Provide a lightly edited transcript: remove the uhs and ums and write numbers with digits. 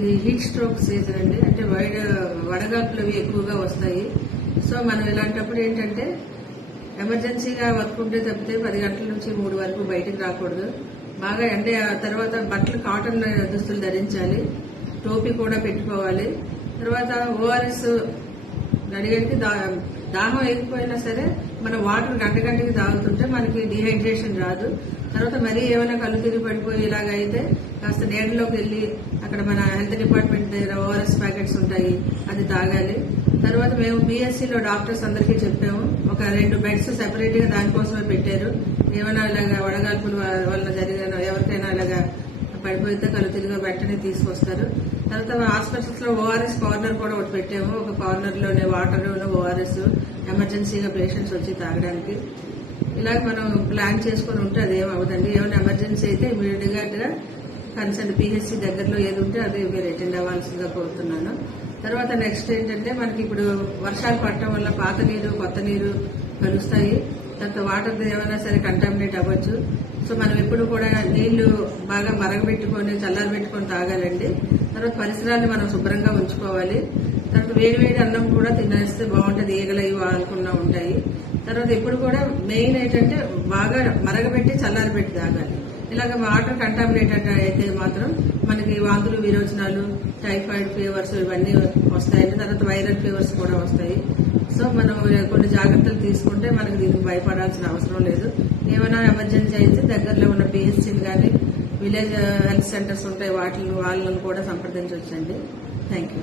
ఇది heat stroke season అండి. అంటే వడగాపులు అవి ఎక్కువగా వస్తాయి. సో మనం ఇలాంటప్పుడు ఏంటంటే ఎమర్జెన్సీగా వర్క్ ఉంటే తప్పితే 10 గంటల నుంచి 3 వరకు బయటకు రాకూడదు. బాగా ఎండే తర్వాత బట్టలు కాటన్ దుస్తులు ధరించాలి. టోపీ కూడా పెట్టుకోవాలి. తర్వాత ఓఆర్ఎస్ అడిగడికి దాహం అయిపోయినా సరే మనం వాటర్ గంటకి తాగుతుంటే మనకి డిహైడ్రేషన్ రాదు. తర్వాత మరీ ఏమైనా కళ్ళు తిరిగి పడిపోయి ఇలాగ అయితే కాస్త నీడలోకి వెళ్ళి అక్కడ మన హెల్త్ డిపార్ట్మెంట్ దగ్గర ఓఆర్ఎస్ ప్యాకెట్స్ ఉంటాయి, అది తాగాలి. తర్వాత మేము పిఎస్సీలో డాక్టర్స్ అందరికీ చెప్పాము. ఒక 2 బెడ్స్ సెపరేట్ గా దానికోసమే పెట్టారు. ఏమైనా ఇలాగా వడగాల్పుల వల్ల జరిగిన ఎవరికైనా ఇలాగా పడిపోతే కళ్ళు తిరిగి వెంటనే తీసుకొస్తారు. తర్వాత హాస్పిటల్స్ లో ఓఆర్ఎస్ కార్నర్ కూడా ఒకటి పెట్టాము. ఒక కార్నర్ లోనే వాటర్ ఓఆర్ఎస్ ఎమర్జెన్సీగా పేషెంట్స్ వచ్చి తాగడానికి. ఇలాగ మనం ప్లాన్ చేసుకుని ఉంటే అది ఏమవుతుంది. ఏమైనా ఎమర్జెన్సీ అయితే ఇమీడియట్ గా కన్సర్న్ పిహెచ్సి దగ్గరలో ఏది ఉంటే అది మీరు అటెండ్ అవ్వాల్సిందిగా కోరుతున్నాను. తర్వాత నెక్స్ట్ ఏంటంటే మనకి ఇప్పుడు వర్షాలు పడటం వల్ల పాత నీరు కొత్త నీరు కలుస్తాయి. తర్వాత వాటర్ ఏమైనా సరే కంటామినేట్ అవ్వచ్చు. సో మనం ఎప్పుడు కూడా నీళ్లు బాగా మరగబెట్టుకొని చల్లారబెట్టుకొని తాగాలండి. తర్వాత పరిసరాన్ని మనం శుభ్రంగా ఉంచుకోవాలి. తర్వాత వేడి అన్నం కూడా తినేస్తే బాగుంటుంది. ఈగలు ఇవి అనుకున్నా ఉంటాయి. తర్వాత ఎప్పుడు కూడా మెయిన్ ఏంటంటే బాగా మరగబెట్టి చల్లారబెట్టి తాగాలి. ఇలాగ వాటర్ కంటామినేటెడ్ అయితే మాత్రం మనకి వాంతులు విరోచనాలు టైఫాయిడ్ ఫీవర్స్ ఇవన్నీ వస్తాయండి. తర్వాత వైరల్ ఫీవర్స్ కూడా వస్తాయి. సో మనం కొన్ని జాగ్రత్తలు తీసుకుంటే మనకి దీనికి భయపడాల్సిన అవసరం లేదు. ఏమైనా ఎమర్జెన్సీ అయితే దగ్గరలో ఉన్న పిహెచ్సీని కానీ విలేజ్ హెల్త్ సెంటర్స్ ఉంటాయి, వాళ్ళని కూడా సంప్రదించవచ్చండి. Thank you.